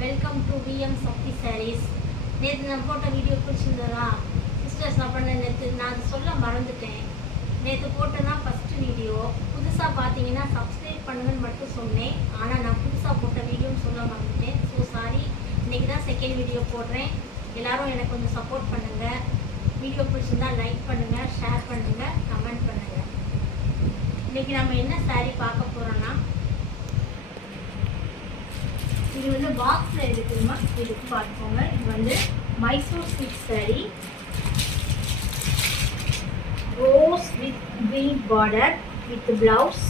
Welcome to VM சக்தி சாரீஸ். நேற்று நான் போட்ட வீடியோ பிடிச்சிருந்ததா சிஸ்டர்ஸ்? நான் பண்ண நேற்று நான் சொல்ல மறந்துட்டேன். நேற்று போட்டேன்னா ஃபஸ்ட்டு வீடியோ. புதுசாக பார்த்தீங்கன்னா சப்ஸ்கிரைப் பண்ணுங்கன்னு மட்டும் சொன்னேன். ஆனால் நான் புதுசாக போட்ட வீடியோன்னு சொல்ல மறந்துட்டேன். So sorry. இன்றைக்கி தான் செகண்ட் வீடியோ போடுறேன். எல்லோரும் எனக்கு கொஞ்சம் சப்போர்ட் பண்ணுங்கள். வீடியோ பிடிச்சிருந்தா லைக் பண்ணுங்கள், ஷேர் பண்ணுங்கள், கமெண்ட் பண்ணுங்கள். இன்றைக்கி நம்ம என்ன சாரீ பார்க்க போகிறோன்னா, இது வந்து பாக்ஸில் இருக்குதுமா, இதுக்கு பார்த்துக்கோங்க. இது வந்து Mysore silk sari, rose with green border with blouse.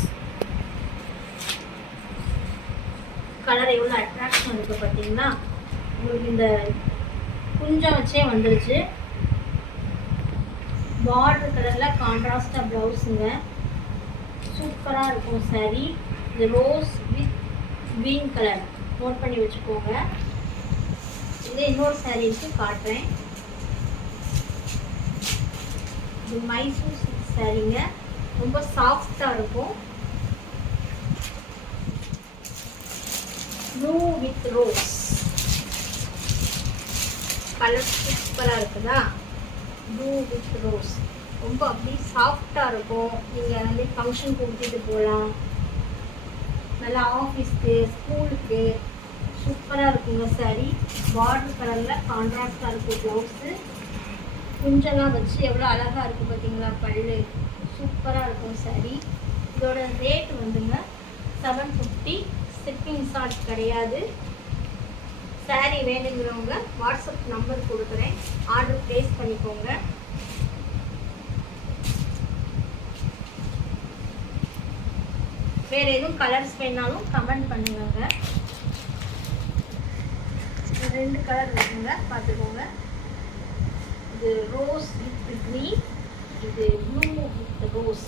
Colour எவ்வளோ அட்ராக்ஷன் இருக்குது பார்த்தீங்கன்னா. உங்களுக்கு இந்த குஞ்சம் வச்சே வந்துருச்சு. பார்டர் கலரில் கான்ட்ராஸ்டாக ப்ளவுஸுங்க. சூப்பராக இருக்கும் சாரீ. இந்த rose with green colour note பண்ணி வச்சுக்கோங்க. இது இன்னொரு சாரீக்கு காட்டுறேன். இது மைசூர் சில்க் சாரீங்க. ரொம்ப சாஃப்டாக இருக்கும். ப்ளூ வித் ரோஸ் கலர் சூப்பராக இருக்குதா? ப்ளூ வித் ரோஸ் ரொம்ப அப்படியே சாஃப்டாக இருக்கும். நீங்கள் வந்து ஃபங்க்ஷன் கொடுத்துட்டு போகலாம், நல்லா ஆஃபீஸ்க்கு, ஸ்கூலுக்கு சூப்பராக இருக்குங்க சாரீ. பார்டர் கலரில் கான்ட்ராஸ்டாக இருக்குது ப்ளவுஸு. குஞ்செல்லாம் வச்சு எவ்வளோ அழகாக இருக்குது பார்த்தீங்களா? பல்லு சூப்பராக இருக்கும் சாரீ. இதோட ரேட் வந்துங்க 750. ஷிப்பிங் சார்ஜ் கிடையாது. சாரீ வேணுங்கிறவங்க வாட்ஸ்அப் நம்பர் கொடுக்குறேன், ஆர்டர் ப்ளேஸ் பண்ணிக்கோங்க. வேறு எதுவும் கலர்ஸ் வேணாலும் கமெண்ட் பண்ணுங்க. ரெண்டு கலர் இருக்குங்க, பார்த்துக்கோங்க. இது ரோஸ் வித் க்ரீன், இது ப்ளூ வித் ரோஸ்.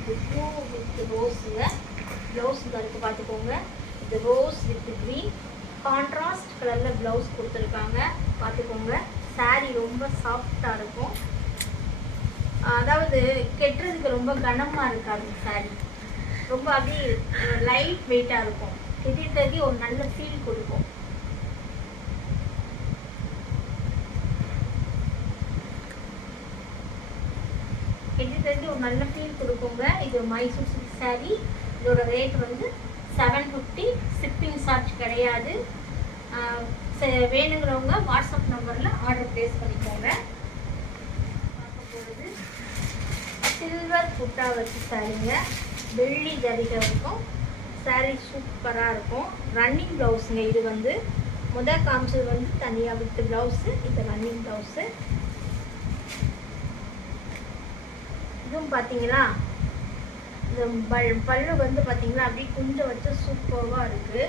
இது ப்ளூ வித் ரோஸுங்க. ப்ளவுஸ் இருக்குது பார்த்துக்கோங்க. இது ரோஸ் வித் க்ரீன் கான்ட்ராஸ்ட் கலரில் ப்ளவுஸ் கொடுத்துருக்காங்க, பார்த்துக்கோங்க. சாரீ ரொம்ப சாஃப்டாக இருக்கும். அதாவது கெட்டுறதுக்கு ரொம்ப கனமாக இருக்காது சாரீ. ரொம்ப அப்படியே லைட் வெயிட்டாக இருக்கும். கெட்டிட்டு ஒரு நல்ல ஃபீல் கொடுக்கும். கெட்டிட்டு ஒரு நல்ல ஃபீல் கொடுக்குங்க. இது மைசூர் சில்க் சாரீ. இதோட ரேட் வந்து 750. ஷிப்பிங் சார்ஜ் கிடையாது. வேணுங்கிறவங்க வாட்ஸ்அப் நம்பரில் ஆர்டர் ப்ளேஸ் பண்ணிக்கோங்க. பார்க்க போகிறது சில்வர் புட்டா வச்சு சாரீங்க. வெள்ளி ஜரிகை இருக்கும். சாரீ சூப்பராக இருக்கும். ரன்னிங் ப்ளவுஸுங்க. இது வந்து முதல் காமிச்சது வந்து தனியாக வித்து ப்ளவுஸு, இது ரன்னிங் ப்ளவுஸு. இதுவும் பார்த்தீங்களா, இந்த பல்லு வந்து பார்த்தீங்கன்னா அப்படியே கொஞ்சம் வச்சு சூப்பராக இருக்குது.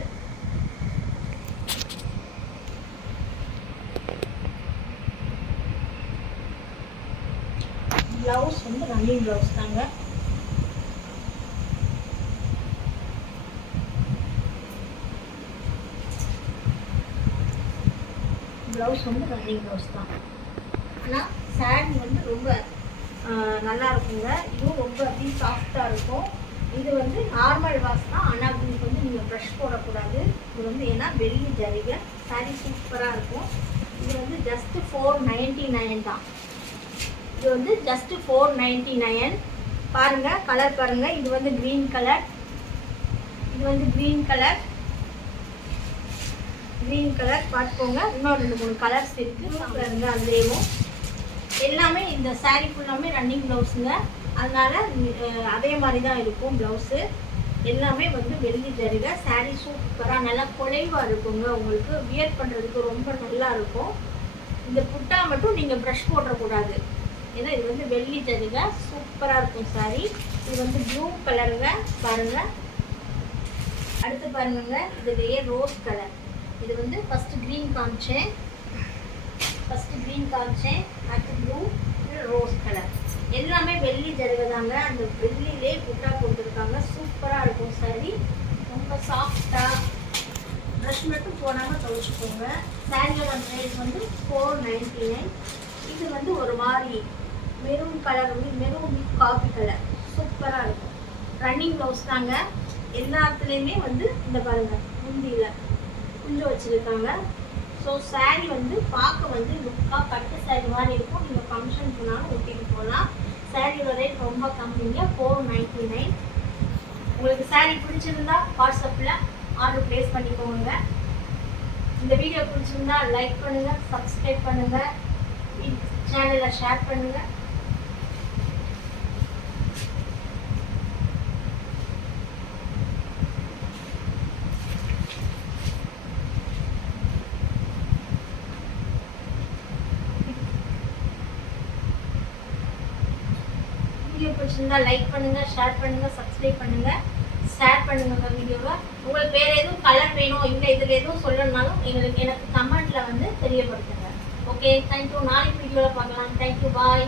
ப்ளவுஸ் வந்து ரன்னிங் ப்ளவுஸ் தாங்க. ப்ளவுஸ் வந்து ரன்னிங் ப்ளவுஸ் தான். ஆனால் சாரீ வந்து ரொம்ப நல்லா இருக்குங்க. இதுவும் ரொம்ப அப்படியே சாஃப்டாக இருக்கும். இது வந்து நார்மல் வாஷ் தான். ஆனால் இதுக்கு வந்து நீங்கள் ப்ரஷ் போடக்கூடாது. இது வந்து ஏன்னா வெள்ளி ஜரிகை. சாரீ சூப்பராக இருக்கும். இது வந்து ஜஸ்ட்டு 499 தான். இது வந்து ஜஸ்ட்டு 499. பாருங்கள், கலர் பாருங்கள். இது வந்து க்ரீன் கலர், இது வந்து க்ரீன் கலர், க்ரீன் கலர் பார்த்துக்கோங்க. இன்னும் 2-3 கலர்ஸ் இருக்குது. பாருங்க, அதுலேயும் எல்லாமே இந்த சாரீ ஃபுல்லாமே ரன்னிங் ப்ளவுஸுங்க. அதனால் அதே மாதிரி தான் இருக்கும் ப்ளவுஸு. எல்லாமே வந்து வெள்ளி ஜரிகை. சாரீ சூப்பராக நல்லா குலைவாக இருக்குங்க. உங்களுக்கு வியர் பண்ணுறதுக்கு ரொம்ப நல்லா இருக்கும். இந்த புட்டா மட்டும் நீங்கள் ப்ரஷ் போடக்கூடாது, ஏன்னா இது வந்து வெள்ளி ஜரிகை. சூப்பராக இருக்கும் சாரீ. இது வந்து ப்ளூ கலருங்க. பாருங்கள், அடுத்து பாருங்க. இதுலேயே ரோஸ் கலர். இது வந்து ஃபஸ்ட்டு க்ரீன் காமிச்சேன், அடுத்து ப்ளூ, ரோஸ் கலர். எல்லாமே வெள்ளி ஜரிகை தாங்க. அந்த வெள்ளிலே புட்டா போட்டுருக்காங்க. சூப்பராக இருக்கும் சாரீ. ரொம்ப சாஃப்டாக ப்ரஷ் ப்ளஷ் மட்டும் போடாமல் துவைச்சிக்கோங்க. சாரியோட ப்ரைஸ் வந்து 499. இது வந்து ஒரு மாதிரி மெரூன் கலர், வந்து மெரூன் வித் காஃபி கலர், சூப்பராக இருக்கும். ரன்னிங் ப்ளவுஸ் தாங்க. எல்லாத்துலேயுமே வந்து இந்த பாருங்க முந்தியில் கொஞ்சம் வச்சுருக்காங்க. ஸோ சாரீ வந்து பார்க்க வந்து லுக்காக பட்டு சாரீ மாதிரி இருக்கும். நீங்கள் ஃபங்க்ஷன் போனாலும் ஊட்டிட்டு போகலாம். சாரியோட ரேட் ரொம்ப கம்மிங்க, 499. உங்களுக்கு சாரீ பிடிச்சிருந்தா வாட்ஸ்அப்பில் ஆர்டர் ப்ளேஸ் பண்ணிக்கோங்க. இந்த வீடியோ பிடிச்சிருந்தா லைக் பண்ணுங்கள், சப்ஸ்கிரைப் பண்ணுங்கள், சேனலை ஷேர் பண்ணுங்கள். வீடியோ பிடிச்சிருந்தா லைக் பண்ணுங்க, ஷேர் பண்ணுங்க, சப்ஸ்கிரைப் பண்ணுங்க, ஷேர் பண்ணுங்க வீடியோவை. உங்களுக்கு வேற எதுவும் கலர் வேணும், இல்லை இதில் எதுவும் சொல்லணும்னாலும் எனக்கு கமெண்ட்ல வந்து தெரியப்படுத்துங்க. Okay, thank you. நாளைக்கு வீடியோவில் பார்க்கலாம். தேங்க்யூ, பாய்.